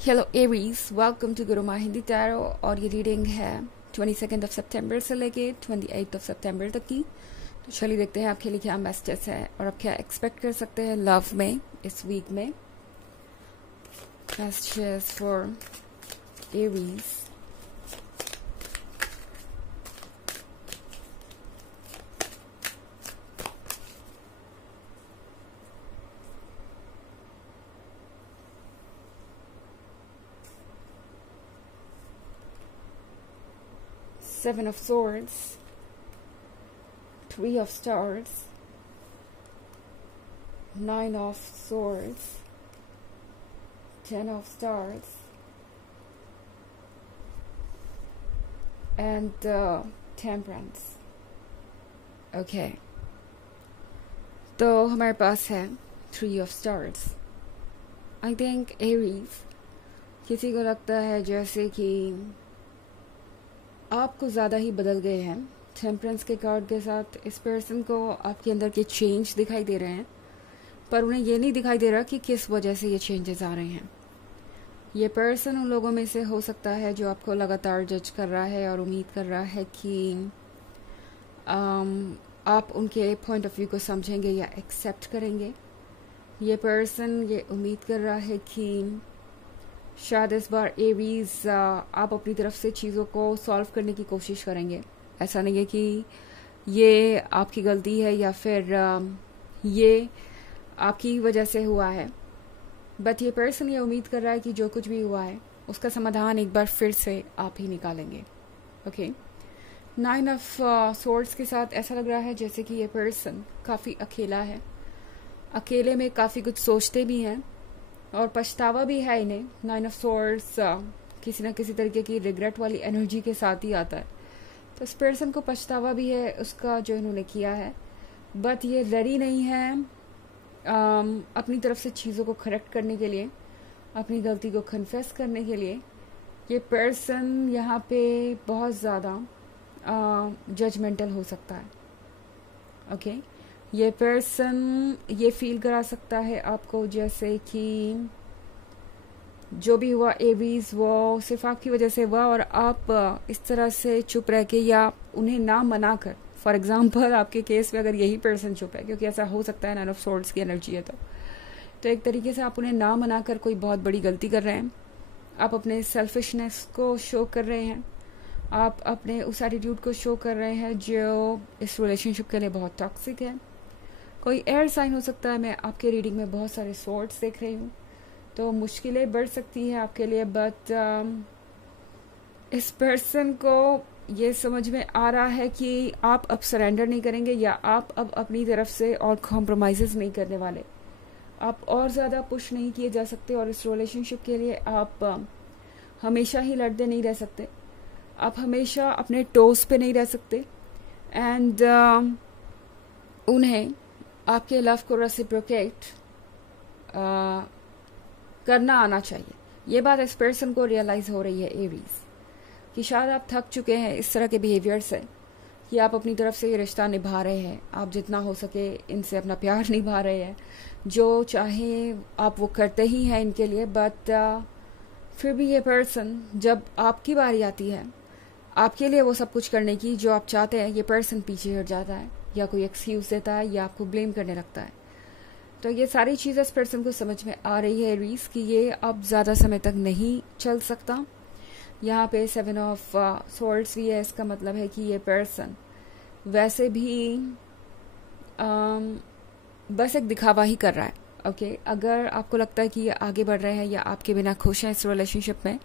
Hello Aries, welcome to Guruma Hindi tarot. और ये reading है 22 सितंबर से लेके 28 सितंबर तक की। तो चलिए देखते हैं आपके लिए क्या मैसेजेस है और आप क्या एक्सपेक्ट कर सकते हैं लव में इस वीक में। Messages for Aries. Seven of Swords, Three of Stars, Nine of Swords, Ten of Stars, and Temperance. Okay. तो हमारे पास है Three of Stars. I think Aries, किसी को लगता है जैसे कि आपको ज़्यादा ही बदल गए हैं। टेम्परेंस के कार्ड के साथ इस पर्सन को आपके अंदर के चेंज दिखाई दे रहे हैं, पर उन्हें ये नहीं दिखाई दे रहा कि किस वजह से ये चेंजेस आ रहे हैं। ये पर्सन उन लोगों में से हो सकता है जो आपको लगातार जज कर रहा है और उम्मीद कर रहा है कि आप उनके पॉइंट ऑफ व्यू को समझेंगे या एक्सेप्ट करेंगे। ये पर्सन ये उम्मीद कर रहा है कि शायद इस बार एरीज आप अपनी तरफ से चीज़ों को सॉल्व करने की कोशिश करेंगे। ऐसा नहीं है कि ये आपकी गलती है या फिर ये आपकी वजह से हुआ है, बट ये पर्सन ये उम्मीद कर रहा है कि जो कुछ भी हुआ है उसका समाधान एक बार फिर से आप ही निकालेंगे। ओके। नाइन ऑफ सोर्ड्स के साथ ऐसा लग रहा है जैसे कि ये पर्सन काफ़ी अकेला है, अकेले में काफ़ी कुछ सोचते भी हैं और पछतावा भी है इन्हें। नाइन ऑफ सोर्ड्स किसी ना किसी तरीके की रिग्रेट वाली एनर्जी के साथ ही आता है, तो इस पर्सन को पछतावा भी है उसका जो इन्होंने किया है, बट ये रेडी नहीं है अपनी तरफ से चीज़ों को करेक्ट करने के लिए, अपनी गलती को कन्फेस करने के लिए। ये पर्सन यहाँ पे बहुत ज़्यादा जजमेंटल हो सकता है। ओके। ये पर्सन ये फील करा सकता है आपको जैसे कि जो भी हुआ एरीज वो सिर्फ आपकी वजह से हुआ और आप इस तरह से चुप रह के या उन्हें ना मना कर, फॉर एग्जांपल आपके केस में अगर यही पर्सन चुप है, क्योंकि ऐसा हो सकता है, नाइन ऑफ सोर्ड्स की एनर्जी है, तो एक तरीके से आप उन्हें ना मना कर कोई बहुत बड़ी गलती कर रहे हैं। आप अपने सेल्फिशनेस को शो कर रहे हैं, आप अपने उस एटीट्यूड को शो कर रहे हैं जो इस रिलेशनशिप के लिए बहुत टॉक्सिक है। कोई एयर साइन हो सकता है। मैं आपके रीडिंग में बहुत सारे सोर्ड्स देख रही हूँ, तो मुश्किलें बढ़ सकती हैं आपके लिए, बट इस पर्सन को ये समझ में आ रहा है कि आप अब सरेंडर नहीं करेंगे या आप अब अपनी तरफ से और कॉम्प्रोमाइज़ नहीं करने वाले। आप और ज़्यादा पुश नहीं किए जा सकते और इस रिलेशनशिप के लिए आप हमेशा ही लड़ते नहीं रह सकते, आप हमेशा अपने टोस पे नहीं रह सकते। एंड उन्हें आपके लव को रेसिप्रोकेट करना आना चाहिए। ये बात इस पर्सन को रियलाइज हो रही है एरीज, कि शायद आप थक चुके हैं इस तरह के बिहेवियर से कि आप अपनी तरफ से ये रिश्ता निभा रहे हैं, आप जितना हो सके इनसे अपना प्यार निभा रहे हैं, जो चाहे आप वो करते ही हैं इनके लिए, बट फिर भी ये पर्सन जब आपकी बारी आती है आपके लिए वो सब कुछ करने की जो आप चाहते हैं, ये पर्सन पीछे हट जाता है या कोई एक्सक्यूज देता है या आपको ब्लेम करने लगता है। तो ये सारी चीज़ें इस पर्सन को समझ में आ रही है एरीज कि ये अब ज़्यादा समय तक नहीं चल सकता। यहाँ पे सेवन ऑफ सोर्ड्स भी है, इसका मतलब है कि ये पर्सन वैसे भी बस एक दिखावा ही कर रहा है। ओके। अगर आपको लगता है कि ये आगे बढ़ रहे हैं या आपके बिना खुश हैं इस रिलेशनशिप में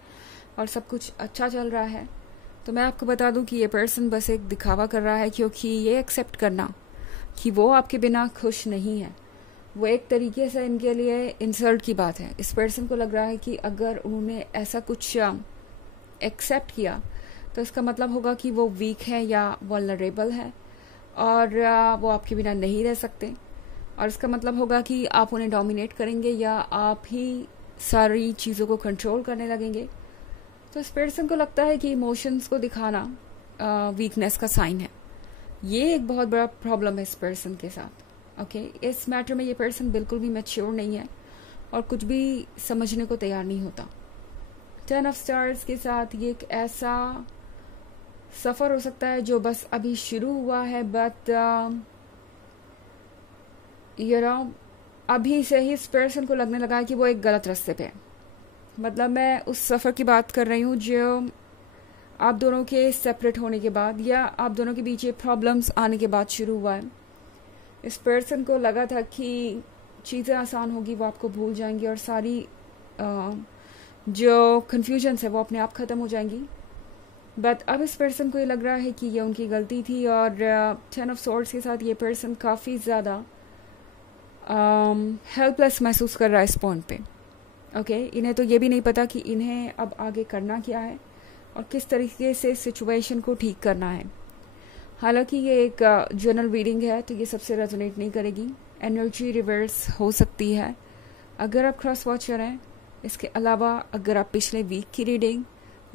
और सब कुछ अच्छा चल रहा है, तो मैं आपको बता दूं कि ये पर्सन बस एक दिखावा कर रहा है, क्योंकि ये एक्सेप्ट करना कि वो आपके बिना खुश नहीं है वो एक तरीके से इनके लिए इंसल्ट की बात है। इस पर्सन को लग रहा है कि अगर उन्होंने ऐसा कुछ एक्सेप्ट किया तो इसका मतलब होगा कि वो वीक है या वल्नरेबल है और वो आपके बिना नहीं रह सकते, और इसका मतलब होगा कि आप उन्हें डोमिनेट करेंगे या आप ही सारी चीज़ों को कंट्रोल करने लगेंगे। तो इस पर्सन को लगता है कि इमोशंस को दिखाना वीकनेस का साइन है। ये एक बहुत बड़ा प्रॉब्लम है इस पर्सन के साथ। ओके। इस मैटर में ये पर्सन बिल्कुल भी मैच्योर नहीं है और कुछ भी समझने को तैयार नहीं होता। 10 ऑफ स्टार्स के साथ ये एक ऐसा सफ़र हो सकता है जो बस अभी शुरू हुआ है, बट यू नो अभी से ही इस पर्सन को लगने लगा है कि वो एक गलत रास्ते पे है। मतलब मैं उस सफ़र की बात कर रही हूँ जो आप दोनों के सेपरेट होने के बाद या आप दोनों के बीच ये प्रॉब्लम्स आने के बाद शुरू हुआ है। इस पर्सन को लगा था कि चीज़ें आसान होगी, वो आपको भूल जाएंगी और सारी जो कन्फ्यूजन्स है वो अपने आप ख़त्म हो जाएंगी। बट अब इस पर्सन को ये लग रहा है कि ये उनकी गलती थी और 10 ऑफ सॉर्ड्स के साथ ये पर्सन काफ़ी ज़्यादा हेल्पलेस महसूस कर रहा है इस पॉइंट पे। ओके, इन्हें तो ये भी नहीं पता कि इन्हें अब आगे करना क्या है और किस तरीके से सिचुएशन को ठीक करना है। हालांकि ये एक जनरल रीडिंग है तो ये सबसे रेजोनेट नहीं करेगी, एनर्जी रिवर्स हो सकती है अगर आप क्रॉस वॉचर हैं। इसके अलावा अगर आप पिछले वीक की रीडिंग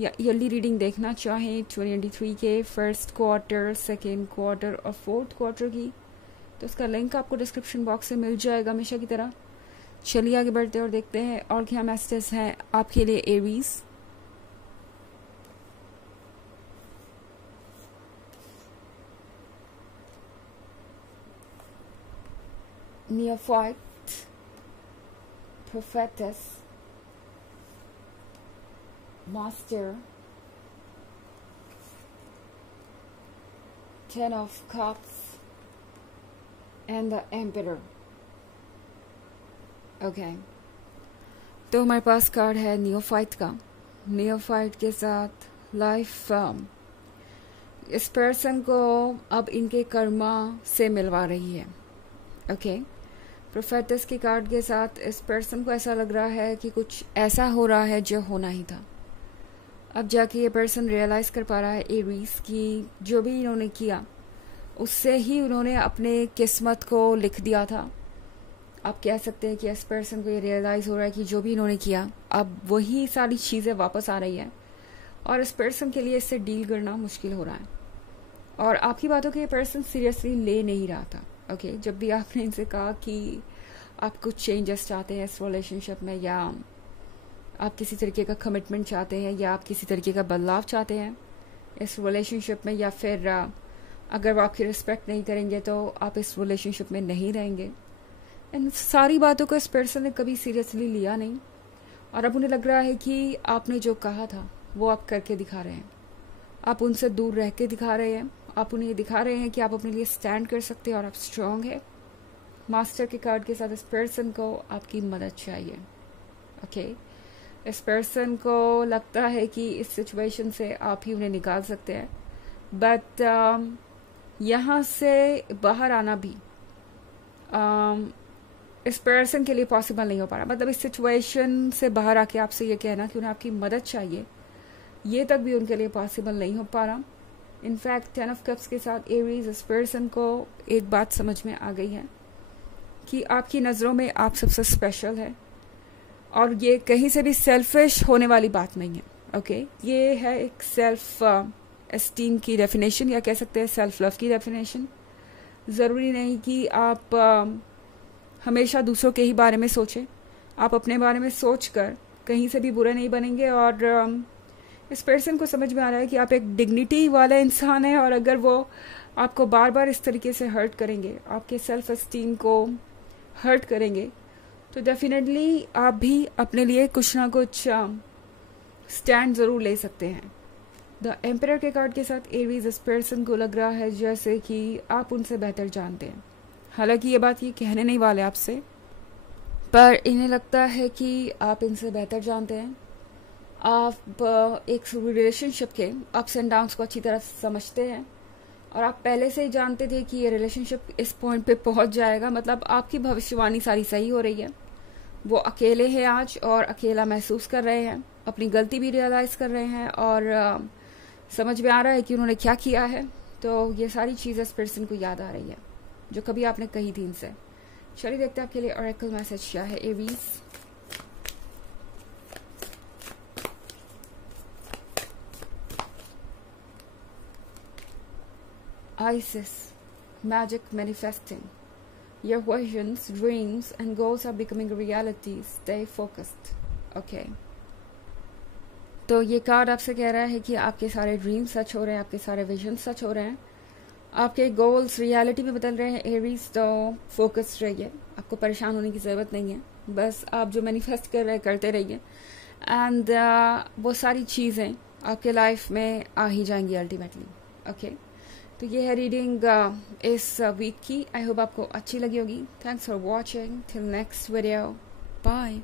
या ईयरली रीडिंग देखना चाहें 2023 के फर्स्ट क्वार्टर, सेकेंड क्वार्टर और फोर्थ क्वार्टर की, तो उसका लिंक आपको डिस्क्रिप्शन बॉक्स में मिल जाएगा हमेशा की तरह। चलिए आगे बढ़ते और देखते हैं और क्या मैसेजेस हैं आपके लिए Aries. Neophyte, Prophetess, Master, 10 of Cups and the Emperor. Okay. तो हमारे पास कार्ड है नियोफाइट का। नियोफाइट के साथ लाइफ इस पर्सन को अब इनके कर्मा से मिलवा रही है। ओके, प्रोफेटस की कार्ड के साथ इस पर्सन को ऐसा लग रहा है कि कुछ ऐसा हो रहा है जो होना ही था। अब जाके ये पर्सन रियलाइज़ कर पा रहा है एरीज की जो भी इन्होंने किया उससे ही उन्होंने अपने किस्मत को लिख दिया था। आप कह सकते हैं कि इस पर्सन को ये रियलाइज़ हो रहा है कि जो भी इन्होंने किया अब वही सारी चीज़ें वापस आ रही हैं और इस पर्सन के लिए इससे डील करना मुश्किल हो रहा है। और आपकी बातों को ये पर्सन सीरियसली ले नहीं रहा था। ओके, जब भी आपने इनसे कहा कि आप कुछ चेंजेस चाहते हैं इस रिलेशनशिप में या आप किसी तरीके का कमिटमेंट चाहते हैं या आप किसी तरीके का बदलाव चाहते हैं इस रिलेशनशिप में, या फिर अगर वो आपकी रिस्पेक्ट नहीं करेंगे तो आप इस रिलेशनशिप में नहीं रहेंगे, इन सारी बातों को इस पर्सन ने कभी सीरियसली लिया नहीं और अब उन्हें लग रहा है कि आपने जो कहा था वो आप करके दिखा रहे हैं। आप उनसे दूर रह के दिखा रहे हैं, आप उन्हें दिखा रहे हैं कि आप अपने लिए स्टैंड कर सकते हैं और आप स्ट्रांग है। मास्टर के कार्ड के साथ इस पर्सन को आपकी मदद चाहिए। ओके, इस पर्सन को लगता है कि इस सिचुएशन से आप ही उन्हें निकाल सकते हैं, बट यहाँ से बाहर आना भी इस पर्सन के लिए पॉसिबल नहीं हो पा रहा। मतलब इस सिचुएशन से बाहर आके आपसे ये कहना कि उन्हें आपकी मदद चाहिए, ये तक भी उनके लिए पॉसिबल नहीं हो पा रहा। इनफैक्ट 10 ऑफ कप्स के साथ एरीज इस पर्सन को एक बात समझ में आ गई है कि आपकी नज़रों में आप सबसे स्पेशल है और ये कहीं से भी सेल्फिश होने वाली बात नहीं है। ओके, ये है एक सेल्फ एस्टीम की डेफिनेशन या कह सकते हैं सेल्फ लव की डेफिनेशन। ज़रूरी नहीं कि आप हमेशा दूसरों के ही बारे में सोचें, आप अपने बारे में सोचकर कहीं से भी बुरे नहीं बनेंगे। और इस पर्सन को समझ में आ रहा है कि आप एक डिग्निटी वाला इंसान हैं और अगर वो आपको बार बार इस तरीके से हर्ट करेंगे, आपके सेल्फ एस्टीम को हर्ट करेंगे, तो डेफिनेटली आप भी अपने लिए कुछ ना कुछ स्टैंड ज़रूर ले सकते हैं। द एम्परर के कार्ड के साथ एरीज इस पर्सन को लग रहा है जैसे कि आप उनसे बेहतर जानते हैं। हालांकि ये बात ये कहने नहीं वाले आपसे, पर इन्हें लगता है कि आप इनसे बेहतर जानते हैं। आप एक रिलेशनशिप के अप्स एंड डाउन्स को अच्छी तरह समझते हैं और आप पहले से ही जानते थे कि ये रिलेशनशिप इस पॉइंट पे पहुंच जाएगा। मतलब आपकी भविष्यवाणी सारी सही हो रही है। वो अकेले हैं आज और अकेला महसूस कर रहे हैं, अपनी गलती भी रियलाइज़ कर रहे हैं और समझ में आ रहा है कि उन्होंने क्या किया है। तो ये सारी चीज़ें इस पर्सन को याद आ रही है जो कभी आपने कही थी इनसे। चलिए देखते हैं आपके लिए ऑरेकल मैसेज क्या है Aries. Isis, magic manifesting. Your visions, dreams, and goals are becoming a reality. Stay focused. Okay. तो ये कार्ड आपसे कह रहा है कि आपके सारे ड्रीम्स सच हो रहे हैं, आपके सारे विजन सच हो रहे हैं, आपके गोल्स रियलिटी में बदल रहे हैं एरीज। तो फोकस्ड रहिए, आपको परेशान होने की ज़रूरत नहीं है, बस आप जो मैनिफेस्ट कर रहे हैं करते रहिए एंड वो सारी चीज़ें आपके लाइफ में आ ही जाएंगी अल्टीमेटली। ओके, तो ये है रीडिंग इस वीक की। आई होप आपको अच्छी लगी होगी। Thanks for watching, till next video, bye.